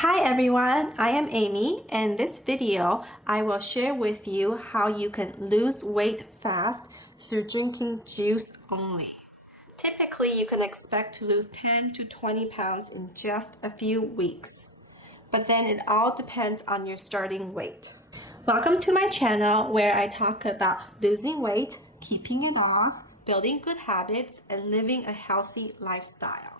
Hi everyone, I am Amy, and in this video I will share with you how you can lose weight fast through drinking juice only. Typically, you can expect to lose 10 to 20 pounds in just a few weeks, but then it all depends on your starting weight. Welcome to my channel where I talk about losing weight, keeping it off, building good habits, and living a healthy lifestyle.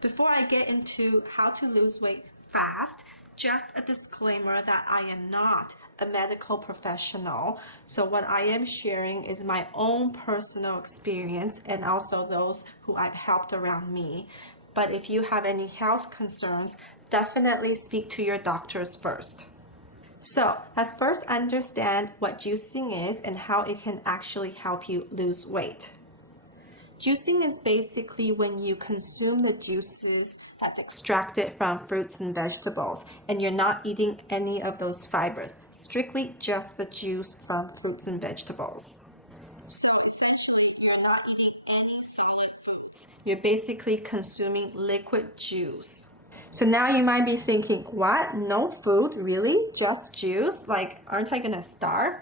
Before I get into how to lose weight fast, just a disclaimer that I am not a medical professional. So what I am sharing is my own personal experience and also those who I've helped around me. But if you have any health concerns, definitely speak to your doctors first. So let's first understand what juicing is and how it can actually help you lose weight. Juicing is basically when you consume the juices that's extracted from fruits and vegetables, and you're not eating any of those fibers, strictly just the juice from fruits and vegetables. So essentially, you're not eating any solid foods. You're basically consuming liquid juice. So now you might be thinking, what? No food? Really? Just juice? Like, aren't I gonna starve?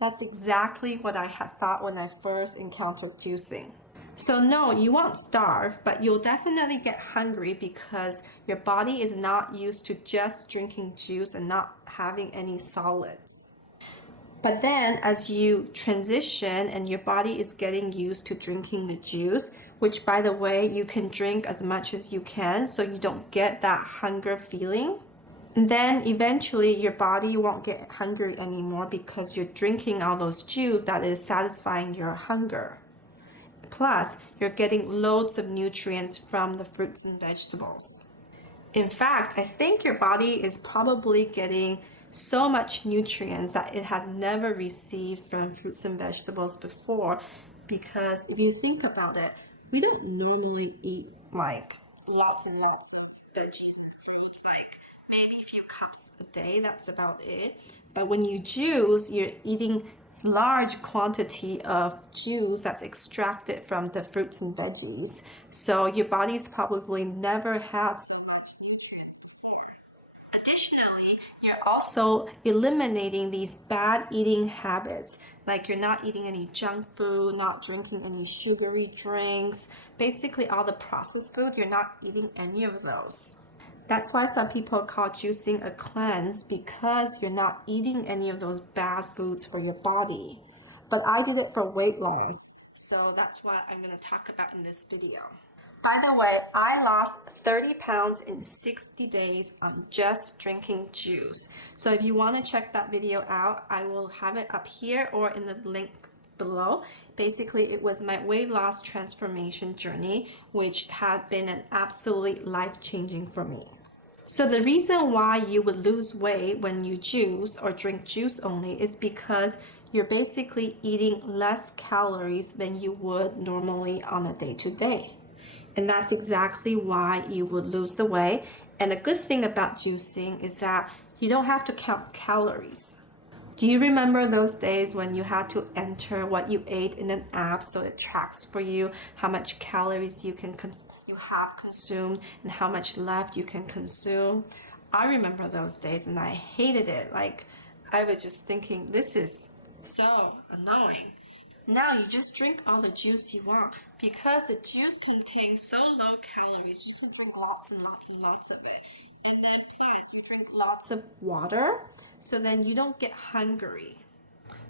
That's exactly what I had thought when I first encountered juicing. So no, you won't starve, but you'll definitely get hungry because your body is not used to just drinking juice and not having any solids. But then as you transition and your body is getting used to drinking the juice, which by the way, you can drink as much as you can so you don't get that hunger feeling. And then eventually your body won't get hungry anymore because you're drinking all those juice that is satisfying your hunger. Plus, you're getting loads of nutrients from the fruits and vegetables. In fact, I think your body is probably getting so much nutrients that it has never received from fruits and vegetables before, because if you think about it, we don't normally eat like lots and lots of veggies and fruits, like maybe a few cups a day, that's about it. But when you juice, you're eating large quantity of juice that's extracted from the fruits and veggies. So your body's probably never had so much nutrients before. Additionally, you're also eliminating these bad eating habits, like you're not eating any junk food, not drinking any sugary drinks, basically all the processed food, you're not eating any of those. That's why some people call juicing a cleanse, because you're not eating any of those bad foods for your body. But I did it for weight loss, so that's what I'm going to talk about in this video. By the way, I lost 30 pounds in 60 days on just drinking juice. So if you want to check that video out, I will have it up here or in the link below. Basically, it was my weight loss transformation journey, which had been an absolutely life-changing for me. So the reason why you would lose weight when you juice or drink juice only is because you're basically eating less calories than you would normally on a day-to-day. And that's exactly why you would lose the weight. And the good thing about juicing is that you don't have to count calories. Do you remember those days when you had to enter what you ate in an app so it tracks for you how much calories you have consumed and how much left you can consume? I remember those days and I hated it. Like, I was just thinking, this is so annoying. Now you just drink all the juice you want, because the juice contains so low calories. You can drink lots and lots and lots of it. And then plus you drink lots of water, so then you don't get hungry.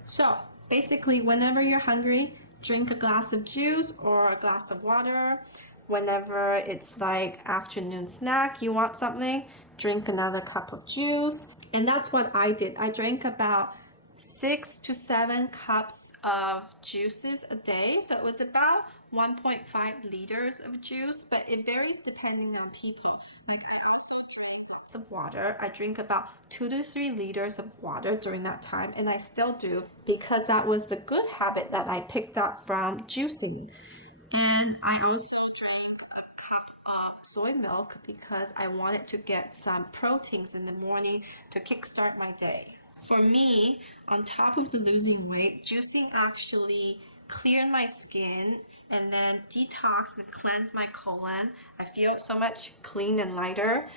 So basically, whenever you're hungry, drink a glass of juice or a glass of water. Whenever it's like afternoon snack, you want something, drink another cup of juice. And that's what I did. I drank about 6 to 7 cups of juices a day. So it was about 1.5 liters of juice, but it varies depending on people. Like, I also drank lots of water. I drink about 2 to 3 liters of water during that time, and I still do, because that was the good habit that I picked up from juicing. And I also drank a cup of soy milk because I wanted to get some proteins in the morning to kickstart my day. For me, on top of the losing weight, juicing actually cleared my skin and then detox and cleanse my colon. I feel so much clean and lighter.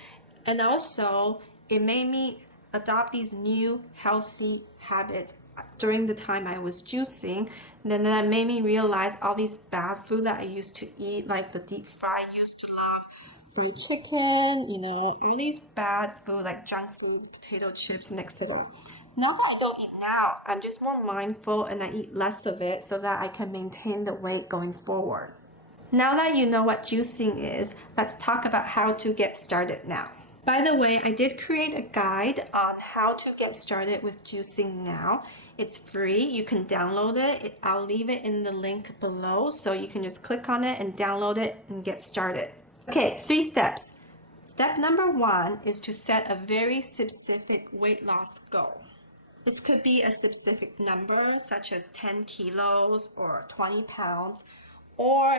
And also, it made me adopt these new healthy habits during the time I was juicing. And then that made me realize all these bad food that I used to eat, like the deep fry I used to love, fried chicken, all these bad food like junk food, potato chips, and etc. Now that I don't eat now, I'm just more mindful and I eat less of it so that I can maintain the weight going forward. Now that you know what juicing is, let's talk about how to get started now. By the way, I did create a guide on how to get started with juicing now. It's free. You can download it. I'll leave it in the link below so you can just click on it and download it and get started. Okay, 3 steps. Step number 1 is to set a very specific weight loss goal. This could be a specific number such as 10 kilos or 20 pounds or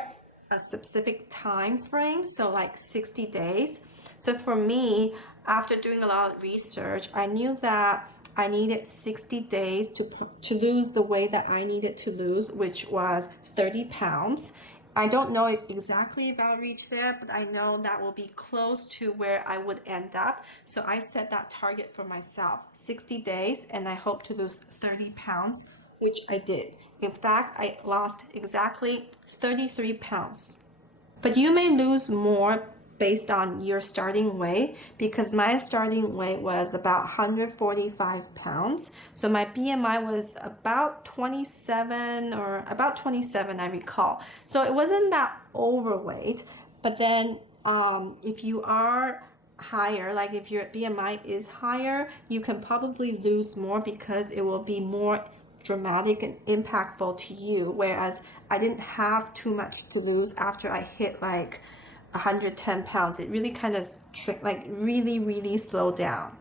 a specific time frame, so like 60 days. So for me, after doing a lot of research, I knew that I needed 60 days to lose the weight that I needed to lose, which was 30 pounds. I don't know exactly if I'll reach there, but I know that will be close to where I would end up. So I set that target for myself, 60 days, and I hope to lose 30 pounds, which I did. In fact, I lost exactly 33 pounds. But you may lose more based on your starting weight, because my starting weight was about 145 pounds. So my BMI was about 27 or about 27, I recall. So it wasn't that overweight. But then if you are higher, like if your BMI is higher, you can probably lose more because it will be more dramatic and impactful to you, whereas I didn't have too much to lose after I hit like 110 pounds. It really kind of really slowed down.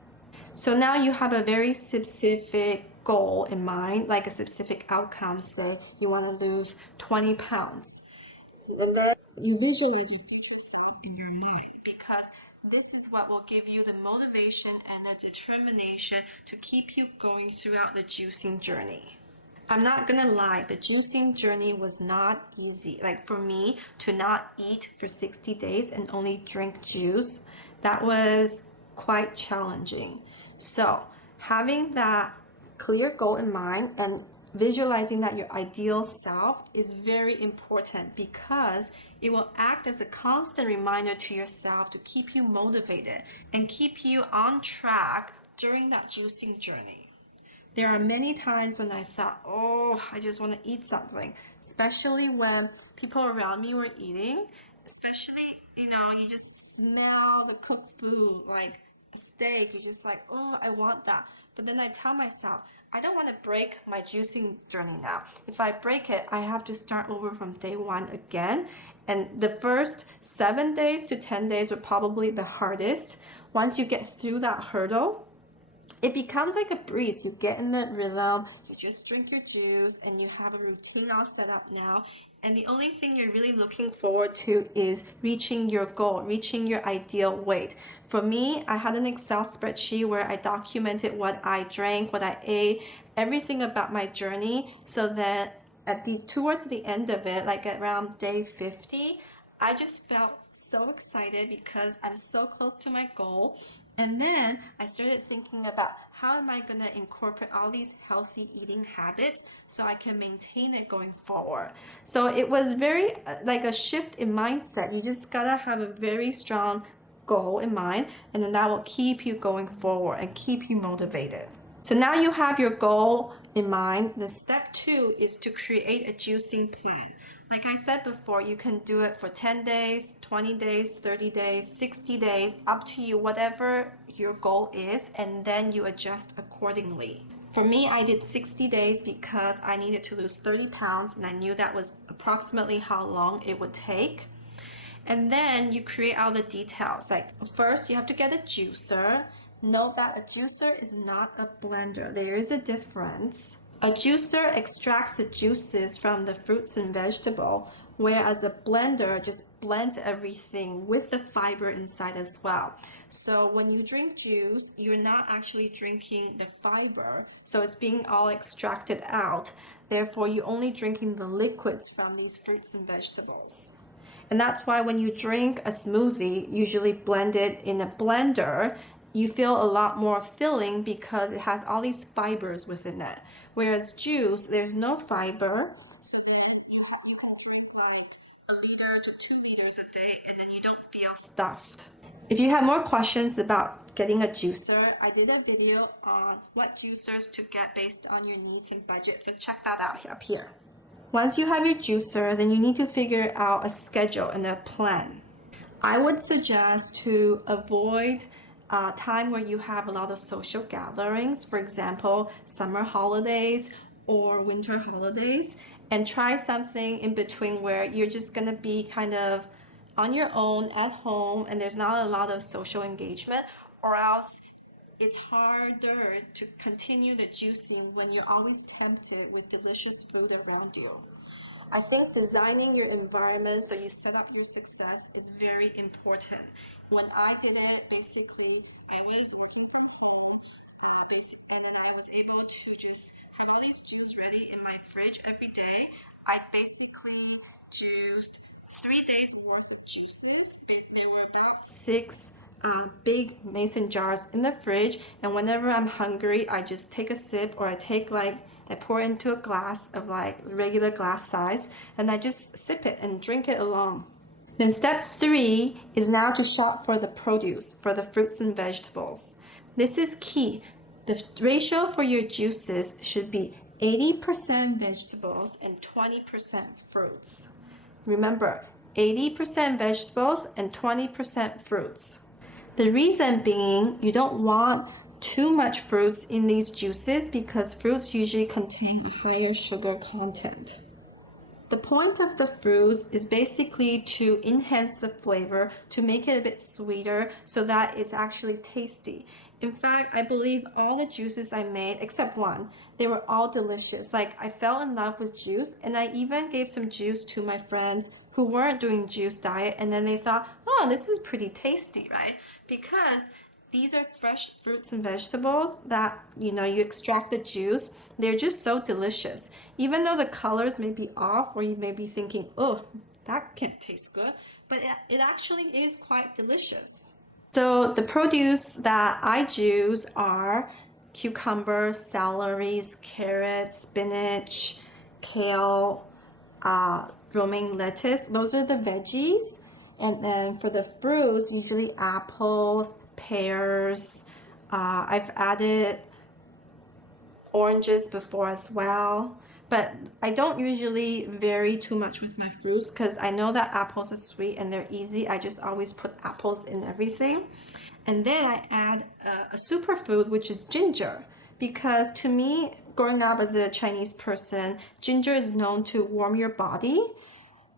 So now you have a very specific goal in mind, like a specific outcome. Say you want to lose 20 pounds, and then you visualize your future self in your mind, because this is what will give you the motivation and the determination to keep you going throughout the juicing journey. I'm not gonna lie, the juicing journey was not easy. Like for me to not eat for 60 days and only drink juice, that was quite challenging. So having that clear goal in mind and visualizing that your ideal self is very important, because it will act as a constant reminder to yourself to keep you motivated and keep you on track during that juicing journey. There are many times when I thought, oh, I just want to eat something, especially when people around me were eating, especially, you just smell the cooked food, like a steak. You're just like, oh, I want that. But then I tell myself, I don't want to break my juicing journey now. If I break it, I have to start over from day 1 again. And the first 7 days to 10 days were probably the hardest. Once you get through that hurdle, it becomes like a breeze. You get in the rhythm, you just drink your juice, and you have a routine all set up now. And the only thing you're really looking forward to is reaching your goal, reaching your ideal weight. For me, I had an Excel spreadsheet where I documented what I drank, what I ate, everything about my journey, so that towards the end of it, like around day 50, I just felt so excited because I'm so close to my goal. And then I started thinking about how am I going to incorporate all these healthy eating habits so I can maintain it going forward. So it was very like a shift in mindset. You just got to have a very strong goal in mind, and then that will keep you going forward and keep you motivated. So now you have your goal in mind. The step 2 is to create a juicing plan. Like I said before, you can do it for 10 days, 20 days, 30 days, 60 days, up to you, whatever your goal is, and then you adjust accordingly. For me, I did 60 days because I needed to lose 30 pounds, and I knew that was approximately how long it would take. And then you create all the details. Like first, you have to get a juicer. Note that a juicer is not a blender. There is a difference. A juicer extracts the juices from the fruits and vegetables, whereas a blender just blends everything with the fiber inside as well. So when you drink juice, you're not actually drinking the fiber, so it's being all extracted out. Therefore, you're only drinking the liquids from these fruits and vegetables. And that's why when you drink a smoothie, usually blended in a blender, you feel a lot more filling because it has all these fibers within it. Whereas juice, there's no fiber, so then you can drink like 1 to 2 liters a day and then you don't feel stuffed. If you have more questions about getting a juicer, I did a video on what juicers to get based on your needs and budget, so check that out up here. Once you have your juicer, then you need to figure out a schedule and a plan. I would suggest to avoid time where you have a lot of social gatherings, for example, summer holidays or winter holidays, and try something in between where you're just gonna be kind of on your own at home and there's not a lot of social engagement, or else it's harder to continue the juicing when you're always tempted with delicious food around you. I think designing your environment so you set up your success is very important. When I did it, basically, I was working from home, and then I was able to just have all these juice ready in my fridge every day. I basically juiced 3 days worth of juices. There were about 6 big mason jars in the fridge, and whenever I'm hungry, I just take a sip, or I pour into a glass of like regular glass size, and I just sip it and drink it alone. Then step 3 is now to shop for the produce, for the fruits and vegetables. This is key. The ratio for your juices should be 80% vegetables and 20% fruits. Remember, 80% vegetables and 20% fruits. The reason being, you don't want too much fruits in these juices because fruits usually contain a higher sugar content. The point of the fruits is basically to enhance the flavor, to make it a bit sweeter so that it's actually tasty. In fact, I believe all the juices I made, except one, they were all delicious. Like, I fell in love with juice, and I even gave some juice to my friends who weren't doing juice diet, and then they thought, oh, this is pretty tasty, right? Because these are fresh fruits and vegetables that, you extract the juice. They're just so delicious. Even though the colors may be off, or you may be thinking, oh, that can't taste good, but it actually is quite delicious. So the produce that I juice are cucumbers, celeries, carrots, spinach, kale, romaine lettuce. Those are the veggies. And then for the fruits, usually apples, pears. I've added oranges before as well, but I don't usually vary too much with my fruits because I know that apples are sweet and they're easy. I just always put apples in everything. And then I add a superfood, which is ginger, because to me, growing up as a Chinese person, ginger is known to warm your body.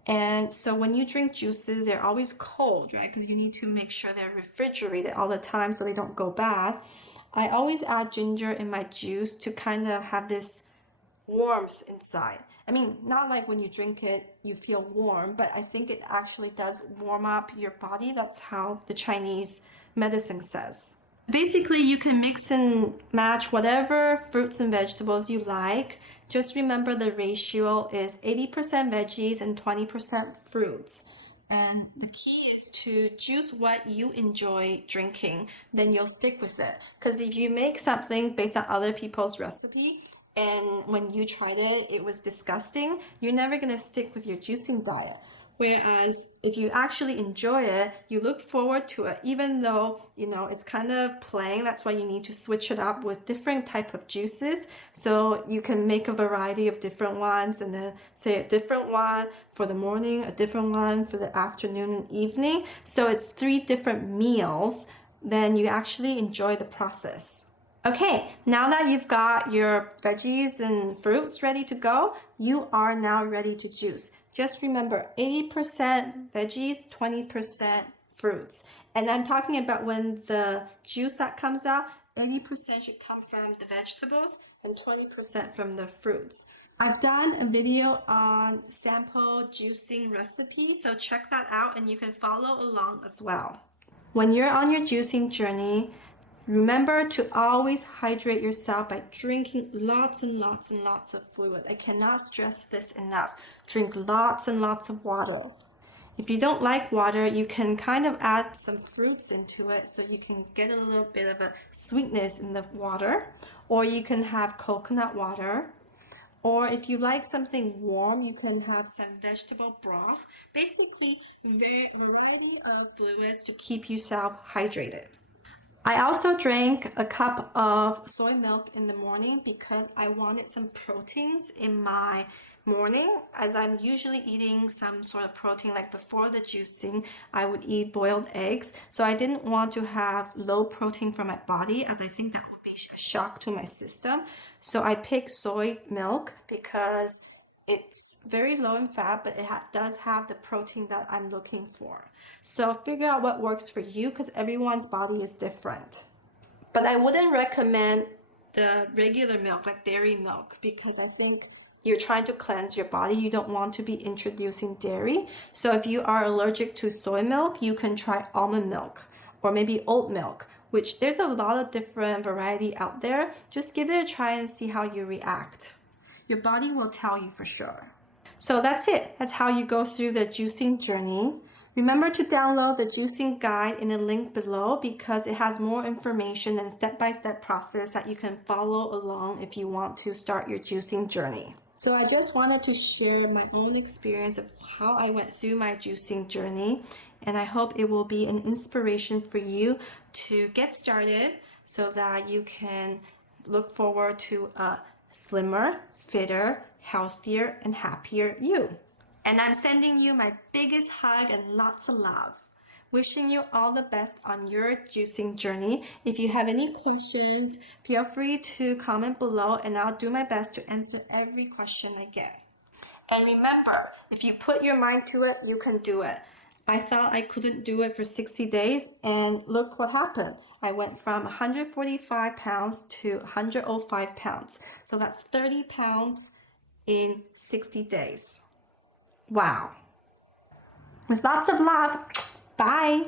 And so when you drink juices, they're always cold, right? Because you need to make sure they're refrigerated all the time so they don't go bad. I always add ginger in my juice to kind of have this warmth inside. I mean, not like when you drink it, you feel warm, but I think it actually does warm up your body. That's how the Chinese medicine says. Basically, you can mix and match whatever fruits and vegetables you like. Just remember the ratio is 80% veggies and 20% fruits. And the key is to choose what you enjoy drinking, then you'll stick with it. Because if you make something based on other people's recipe, and when you tried it, it was disgusting, you're never going to stick with your juicing diet. Whereas if you actually enjoy it, you look forward to it, even though, it's kind of plain. That's why you need to switch it up with different type of juices. So you can make a variety of different ones, and then say a different one for the morning, a different one for the afternoon and evening. So it's 3 different meals. Then you actually enjoy the process. Okay, now that you've got your veggies and fruits ready to go, you are now ready to juice. Just remember, 80% veggies, 20% fruits. And I'm talking about when the juice that comes out, 80% should come from the vegetables and 20% from the fruits. I've done a video on sample juicing recipe, so check that out and you can follow along as well. When you're on your juicing journey, Remember to always hydrate yourself by drinking lots and lots and lots of fluid. I cannot stress this enough. Drink lots and lots of water. If you don't like water, you can kind of add some fruits into it so you can get a little bit of a sweetness in the water. Or you can have coconut water. Or if you like something warm, you can have some vegetable broth. Basically, variety of fluids to keep yourself hydrated. I also drank a cup of soy milk in the morning because I wanted some proteins in my morning, as I'm usually eating some sort of protein. Like before the juicing, I would eat boiled eggs, so I didn't want to have low protein for my body, as I think that would be a shock to my system. So I picked soy milk because it's very low in fat, but it does have the protein that I'm looking for. So figure out what works for you, because everyone's body is different. But I wouldn't recommend the regular milk, like dairy milk, because I think you're trying to cleanse your body. You don't want to be introducing dairy. So if you are allergic to soy milk, you can try almond milk or maybe oat milk, which there's a lot of different variety out there. Just give it a try and see how you react. Your body will tell you for sure. So that's it. That's how you go through the juicing journey. Remember to download the juicing guide in the link below, because it has more information and step-by-step process that you can follow along if you want to start your juicing journey. So I just wanted to share my own experience of how I went through my juicing journey, and I hope it will be an inspiration for you to get started so that you can look forward to a slimmer, fitter, healthier, and happier you. And I'm sending you my biggest hug and lots of love. Wishing you all the best on your juicing journey. If you have any questions, feel free to comment below and I'll do my best to answer every question I get. And remember, if you put your mind to it, you can do it. I thought I couldn't do it for 60 days, and look what happened. I went from 145 pounds to 105 pounds. So that's 30 pounds in 60 days. Wow. With lots of love. Bye.